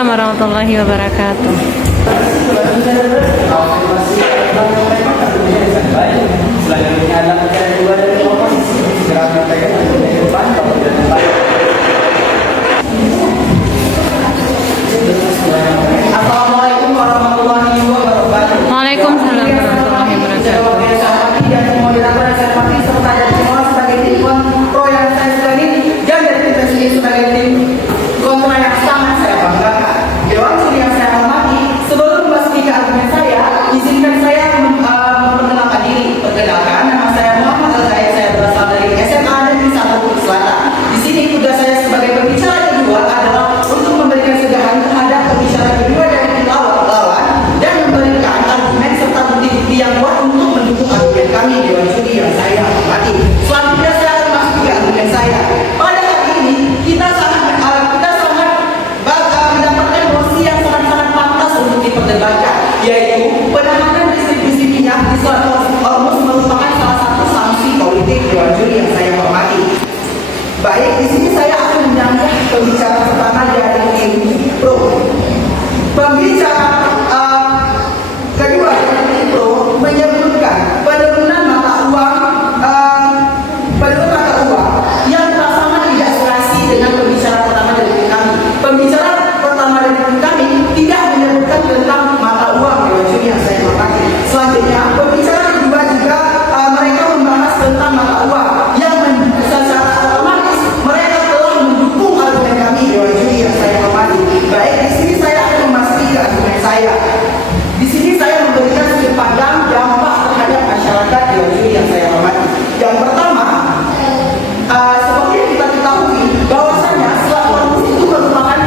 Waalaikumsalam warahmatullahi wabarakatuh. Selanjutnya adalah pertanyaan kedua dari oposisi. Segera menyampaikan dari depan kemudian Assalamualaikum warahmatullahi wabarakatuh. Waalaikumsalam warahmatullahi wabarakatuh. Dan moderator reservasi serta dari semua sebagai tim kontrol yang saya sekali dan dari kita sendiri sebagai tim kontrol yang sangat saya banggakan. Dewan juri yang saya hormati, sebelum memasuki argumen saya, izinkan saya memperkenalkan diri. Perkenalkan, nama saya Muhammad Al-Zaid, saya berasal dari SMA Negeri 1 Bukit Selatan. Di sini tugas saya sebagai pembicara kedua adalah untuk memberikan segahan terhadap pembicara kedua dari lawan dan memberikan argumen serta bukti-bukti yang kuat untuk mendukung argumen kami Dewan juri yang saya hormati. Selanjutnya saya akan masuk ke argumen saya. Pada hari ini kita sangat mendapatkan mosi yang sangat-sangat pantas untuk diperdebatkan, yaitu penahanan distribusi minyak di Selat Hormuz merupakan salah satu sanksi politik Dewan juri yang saya hormati. Baik, di sini saya akan menyanggah pembicara pertama dari tim Pro. Pembicara kedua dari tim Pro menyebutkan penurunan mata uang yang sama tidak serasi dengan pembicara pertama dari tim kami. Pembicara pertama dari tim kami tidak menyebutkan tentang mata uang Dewan juri yang saya hormati. Selanjutnya, pembicara kedua juga mereka membahas tentang mata uang yang secara otomatis mereka telah mendukung argumen kami Dewan juri yang saya hormati. Baik, di sini saya akan memasuki ke argumen saya. Di sini saya memberikan sudut pandang dampak terhadap masyarakat Dewan juri yang saya hormati. Yang pertama, seperti yang kita ketahui bahwasanya Selat Hormuz itu merupakan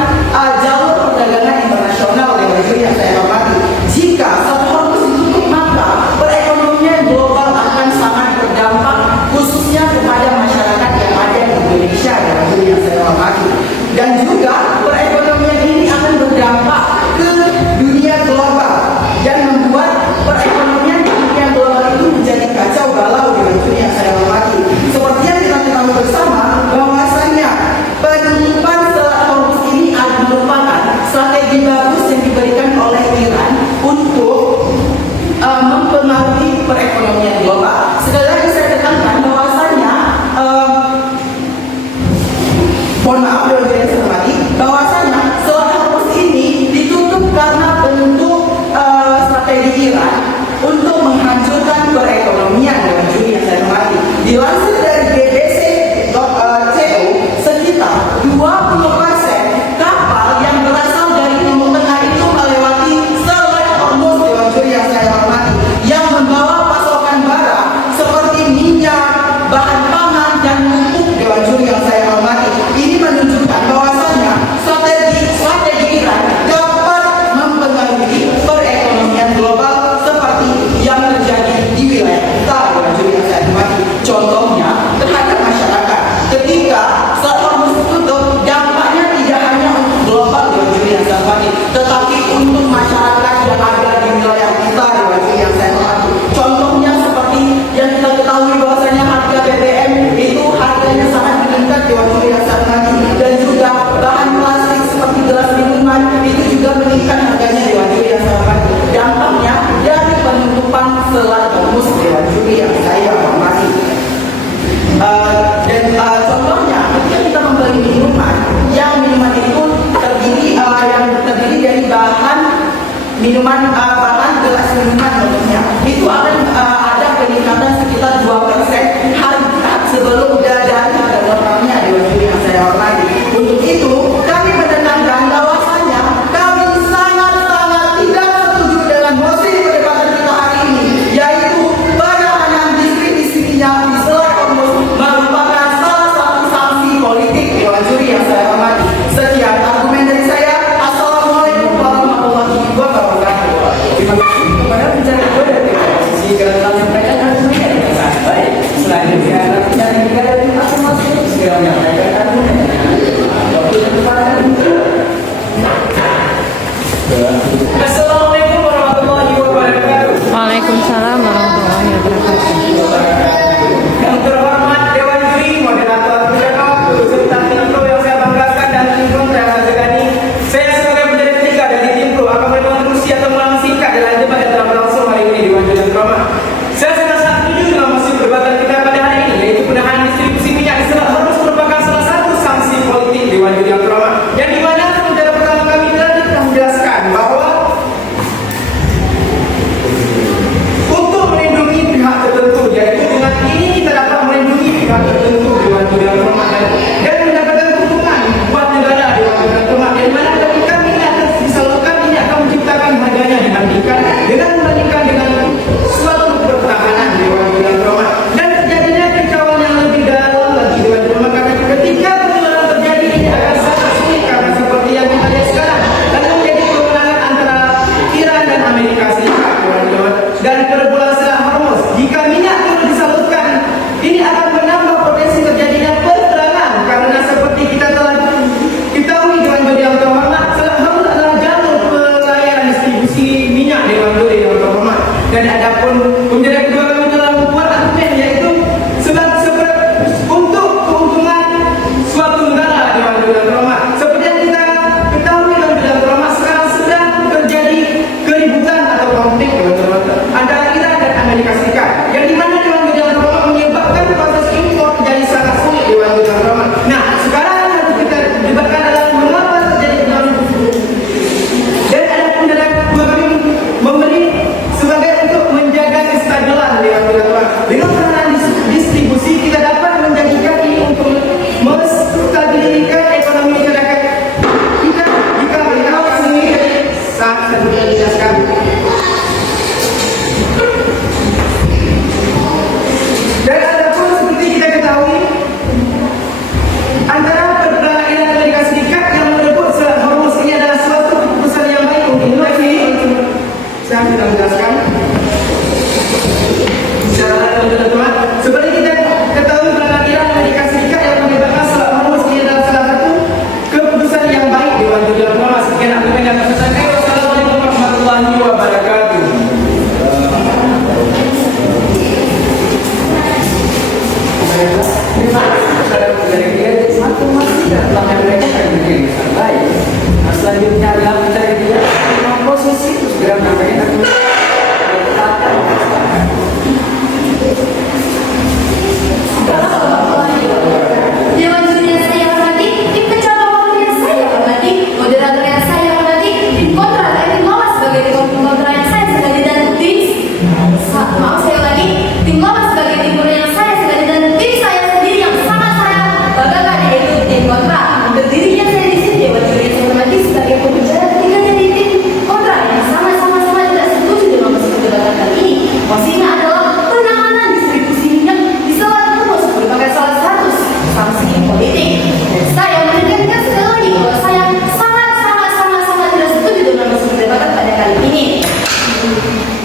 jalur perdagangan internasional Dewan juri yang saya hormati. Jika Selat Hormuz ditutup, maka perekonomian global akan sangat berdampak, khususnya kepada masyarakat yang ada di Indonesia Dewan juri yang saya hormati. Dan juga perekonomian ini akan berdampak ke dunia global dan membuat perekonomian di dunia global itu menjadi kacau balau Dewan juri yang saya hormati. Seperti yang kita ketahui bersama bahwasanya penutupan Selat Hormuz ini merupakan strategi bagus yang diberikan oleh Iran untuk mempengaruhi perekonomian global. Sekali lagi saya tekankan bahwasanya mohon maaf Dewan juri yang saya hormati, bahwasanya Selat Hormuz ini ditutup karena bentuk strategi Iran untuk menghancurkan perekonomian Dewan juri yang saya hormati. Dilansir dari BBC.co, sekitar 20% kapal yang berasal dari Timur Tengah itu melewati Selat Hormuz Dewan juri yang saya hormati, yang membawa pasokan barang seperti minyak, bahan pangan dan pupuk Dewan juri yang saya hormati. Ini menunjukkan bahwasanya strategi Iran dapat mempengaruhi perekonomian global seperti yang terjadi di wilayah kita Dewan juri yang saya hormati. Contohnya terhadap masyarakat, ketika Selat Hormuz ditutup, dampaknya tidak hanya untuk global Dewan juri yang saya hormati, tetapi untuk masyarakat yang ada di wilayah kita Dewan juri yang saya hormati. Contohnya seperti yang kita ketahui bahwasanya harga BBM itu harganya sangat meningkat Dewan juri yang saya hormati, dan juga bahan plastik seperti gelas minuman itu juga meningkat harganya Dewan juri yang saya hormati. Dampaknya dari penutupan Selat Hormuz Dewan juri yang saya hormati. Contohnya ketika kita membeli minuman, yang minuman itu terdiri dari bahan minuman, bahan gelas minuman contohnya, itu akan ada peningkatan sekitar 2% harga sebelum dari harga normalnya Dewan juri yang saya hormati. Untuk itu kami menekankan bahwasanya kami sangat-sangat tidak setuju dengan mosi perdebatan kita hari ini, yaitu penahanan distribusi minyak di Selat Hormuz merupakan salah satu sanksi politik Dewan juri yang saya hormati. Sekian argumen dari saya. Assalamualaikum warahmatullahi wabarakatuh.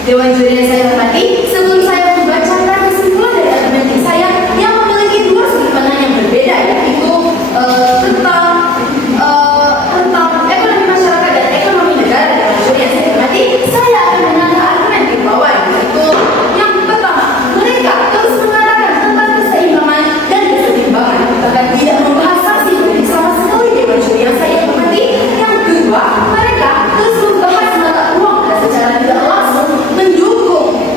Dewan juri yang saya hormati, sebelum saya membacakan kesimpulan dari argumentasi saya yang memiliki dua sudut pandang yang berbeda, yaitu tentang ekonomi masyarakat dan ekonomi negara. Dewan juri yang saya hormati, saya akan menanggapi argumen di bawah, yaitu yang pertama, mereka terus mengatakan tentang keseimbangan dan kesetimbangan, bahkan tidak membahas saksi politik sama sekali. Dewan juri yang saya hormati, yang kedua, mereka terus membahas mata uang dan secara tidak langsung mendukung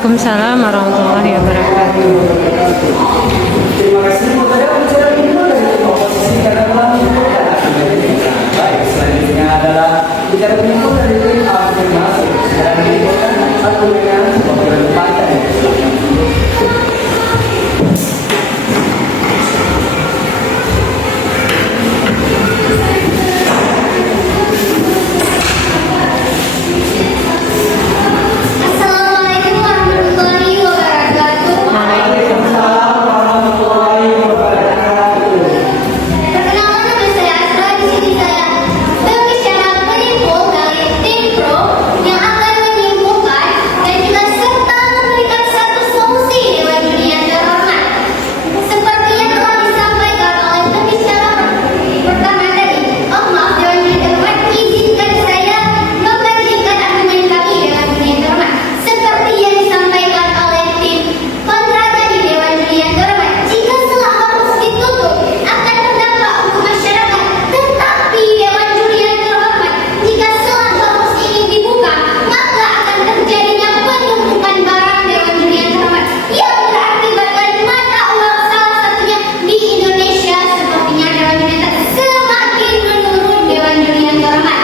Waalaikumsalam warahmatullahi wabarakatuh. Terima kasih kepada pembicara ini dari oposisi karena telah mengumpulkan argumen. Baik, selanjutnya adalah bicara penyumbang dari tim afirmasi dan menimbulkan argumennya sebagai pantai. Assalamualaikum warahmatullahi wabarakatuh. Waalaikumsalam warahmatullahi wabarakatuh. Perkenalkan nama saya Asra, di sini saya berbicara menimbul dari tim pro yang akan menyimpulkan dan juga serta memberikan satu solusi Dewan Juri yang terhormat. Seperti yang telah disampaikan oleh pembicara pertama tadi, oh maaf Dewan Juri yang terhormat, izinkan saya membandingkan argumen kami Dewan Juri yang terhormat. Seperti yang disampaikan oleh tim kontra tadi Dewan Juri yang terhormat, jika setelah harus ditutup akan berdampak untuk masyarakat. Tetapi Dewan Juri yang terhormat, jika setelah harus ini dibuka, maka akan terjadinya penumpukan barang Dewan Juri yang terhormat, yang berakibatkan mata uang salah satunya di Indonesia sepertinya Dewan Juri yang terhormat semakin menurun Dewan Juri yang terhormat.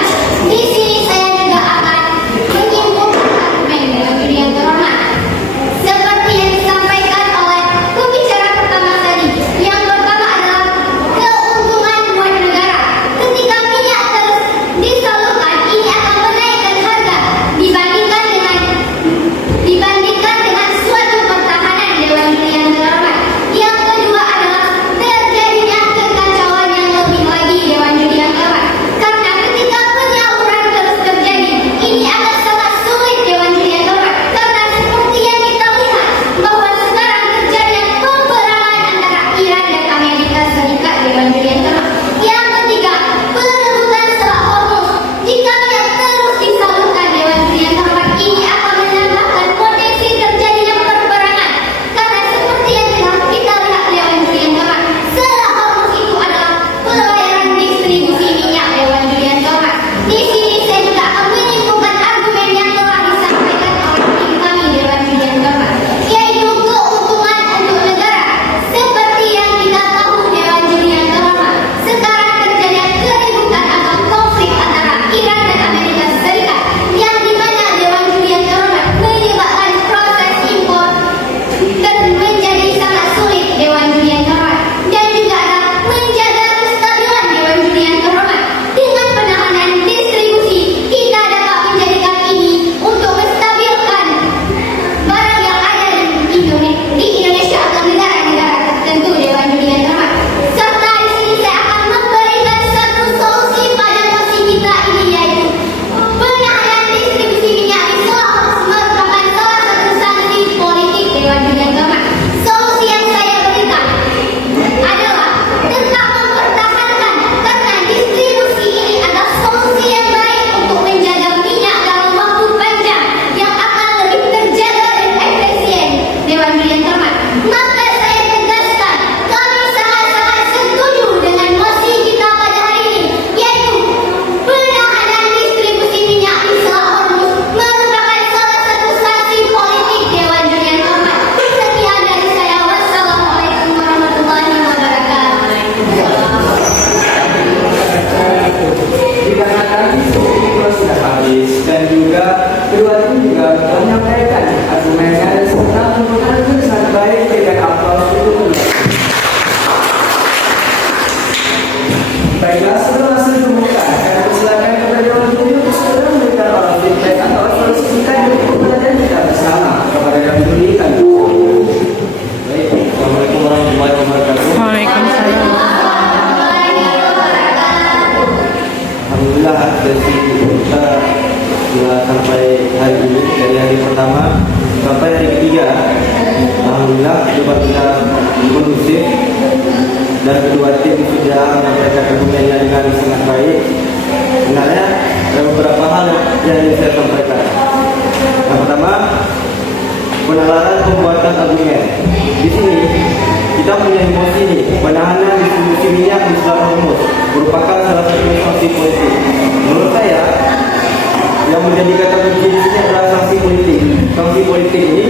Di sini saya juga akan menyimpulkan argumen Dewan Juri yang terhormat. Seperti yang disampaikan oleh pembicara pertama tadi, yang pertama adalah keuntungan buat negara. Ketika minyak terus disalurkan, ini akan menaikkan harga dibandingkan dengan suatu pertahanan Dewan Juri yang terhormat. Yang kedua adalah terjadinya kekacauan yang lebih lagi Dewan Juri yang terhormat. Karena ketika penyaluran terus terjadi, ini akan sangat sulit Dewan Juri yang terhormat. Karena seperti yang kita lihat bahwa sekarang terjadi peperangan antara Iran dan Amerika Serikat Dewan Juri yang terhormat. Yang ketiga, perebutan Selat Hormuz. Jika minyak terus disalurkan Dewan Juri yang terhormat, ini akan menambahkan potensi terjadinya peperangan. Karena seperti yang telah kita lihat Dewan Juri yang terhormat, Selat Hormuz itu adalah pelayaran distribusi minyak Dewan Juri yang terhormat. Di sini saya juga akan menyimpulkan argumen yang telah disampaikan oleh tim kami Dewan Juri yang terhormat, yaitu keuntungan untuk negara. Seperti yang kita tahu Dewan Juri yang terhormat, sekarang terjadi keributan atau konflik antara Iran dan Amerika Serikat, yang dimana Dewan Juri yang terhormat menyebabkan proses impor dan menjadi sangat sulit Dewan Juri yang terhormat, dan juga adalah menjaga kestabilan Dewan Juri yang terhormat. Dengan penahanan distribusi, kita dapat menjadikan ini untuk menstabilkan barang yang ada di Indonesia atau negara-negara tertentu Dewan Juri yang terhormat. Serta di sini saya akan memberikan satu solusi pada posisi kita ini, yaitu penahanan distribusi minyak di Selat Hormuz merupakan salah satu sanksi politik Dewan Juri yang terhormat. Solusi yang saya berikan adalah tetap mempertahankan, karena distribusi ini adalah solusi yang baik untuk menjaga minyak dalam waktu panjang yang akan lebih terjaga dan efisien Dewan Juri yang terhormat. Maka saya tegaskan, kami sangat-sangat setuju dengan mosi kita pada hari ini, yaitu penahanan distribusi minyak di Selat Hormuz merupakan salah satu sanksi politik Dewan Juri yang terhormat. Sekian dari saya. Wassalamualaikum warahmatullahi wabarakatuh. Dikarenakan itu sudah habis dan juga kedua tim juga telah menyampaikan argumennya dan serta merupakan argumen sangat baik dengan aplaus untuk baiklah, setelah hasil pembukaan kami persilakan kepada Dewan Juri untuk segera memberikan oral feedback atau evaluasi singkat dari pembelajaran kita bersama kepada Dewan Juri kami. Baik, Assalamualaikum warahmatullahi wabarakatuh. Waalaikumsalam. Alhamdulillah sesi kita sudah sampai hari ini, dari hari pertama sampai hari ketiga. Alhamdulillah debat kita kondusif dan kedua tim sudah menyampaikan argumennya dengan sangat baik. Sebenarnya ada beberapa hal yang ingin saya sampaikan. Yang pertama, penalaran pembuatan argumen. Di sini kita punya emosi ini, penahanan distribusi minyak di Selat Hormuz merupakan salah satu sanksi politik. Menurut saya, yang menjadi kata kunci di sini adalah sanksi politik. Sanksi politik ini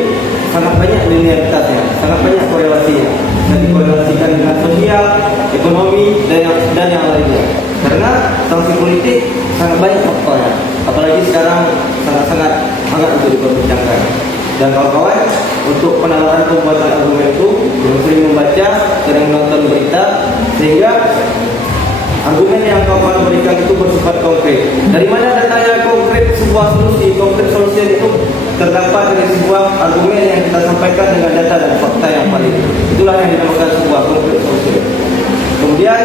sangat banyak linearitasnya, sangat banyak korelasinya. Bisa dikorelasikan dengan sosial, ekonomi, dan yang lainnya. Karena sanksi politik sangat banyak faktornya, apalagi sekarang sangat hangat untuk diperbincangkan. Dan kawan-kawan, untuk penalaran pembuatan argumen itu, yang sering membaca, sering menonton berita, sehingga argumen yang kawan berikan itu bersifat konkret. Dari mana datanya konkret sebuah solusi? Konkret solusi itu terdapat dari sebuah argumen yang kita sampaikan dengan data dan fakta yang valid. Itulah yang dinamakan sebuah konkret solusi. Kemudian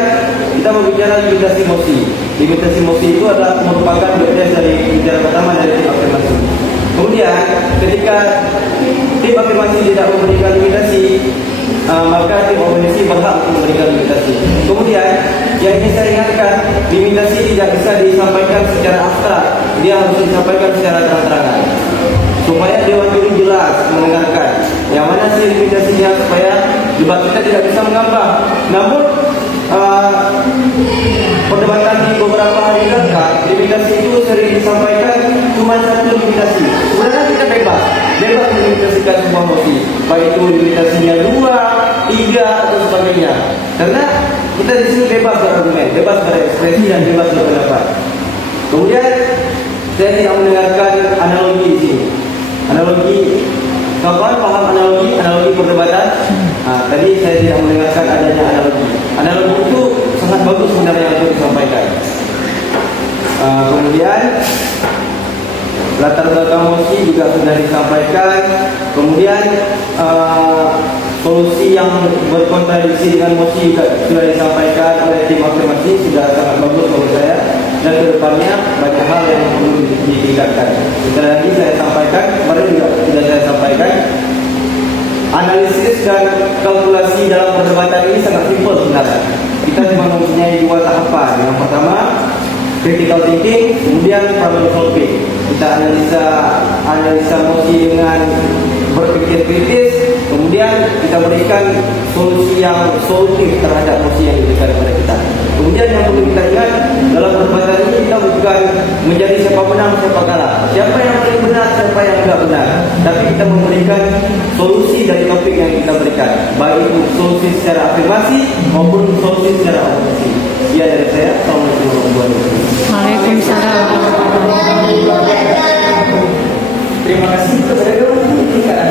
kita berbicara limitasi mosi. Limitasi mosi itu adalah merupakan bagian dari bicara pertama dari tim afirmasi. Kemudian ketika tim afirmasi tidak memberikan limitasi, maka tim oposisi berhak untuk memberikan limitasi. Kemudian yang ingin saya ingatkan, limitasi tidak bisa disampaikan secara abstrak, dia harus disampaikan secara terang-terangan supaya dewan juri jelas mendengarkan yang mana sih limitasinya, supaya debat kita tidak bisa mengambang. Namun perdebatan di beberapa hari belakang, limitasi itu sering disampaikan cuma satu limitasi. Sebenarnya kita bebas melimitasikan semua mosi, baik itu limitasinya 2, 3 atau sebagainya. Karena kita di sini bebas berargumen, bebas berekspresi dan bebas berpendapat. Kemudian saya tidak mendengarkan analogi di sini. Analogi, kawan paham analogi perdebatan? Tadi saya tidak mendengarkan adanya analogi. Analogi itu sangat bagus sebenarnya untuk disampaikan. Kemudian latar belakang mosi juga sudah disampaikan. Kemudian solusi yang berkontradiksi dengan mosi juga sudah disampaikan oleh tim afirmasi, sudah sangat bagus menurut saya. Dan kedepannya banyak hal yang perlu ditingkatkan. Sekali lagi saya sampaikan, kemarin juga sudah saya sampaikan, analisis dan kalkulasi dalam perdebatan ini sangat simpel sebenarnya. Kita cuma mempunyai 2 tahapan. Yang pertama, critical thinking, kemudian problem solving. Kita analisa mosi dengan berpikir kritis, kemudian kita berikan solusi yang solutif terhadap mosi yang diberikan kepada kita. Kemudian yang perlu kita ingat, dalam perdebatan ini kita bukan menjadi siapa menang siapa kalah, siapa yang paling benar siapa yang tidak benar, tapi kita memberikan solusi dari topik yang kita berikan, baik itu solusi secara afirmasi maupun solusi secara oposisi. Sekian dari saya. Assalamualaikum warahmatullahi wabarakatuh. Waalaikumsalam warahmatullahi wabarakatuh. Terima kasih kepada Dewan Juri karena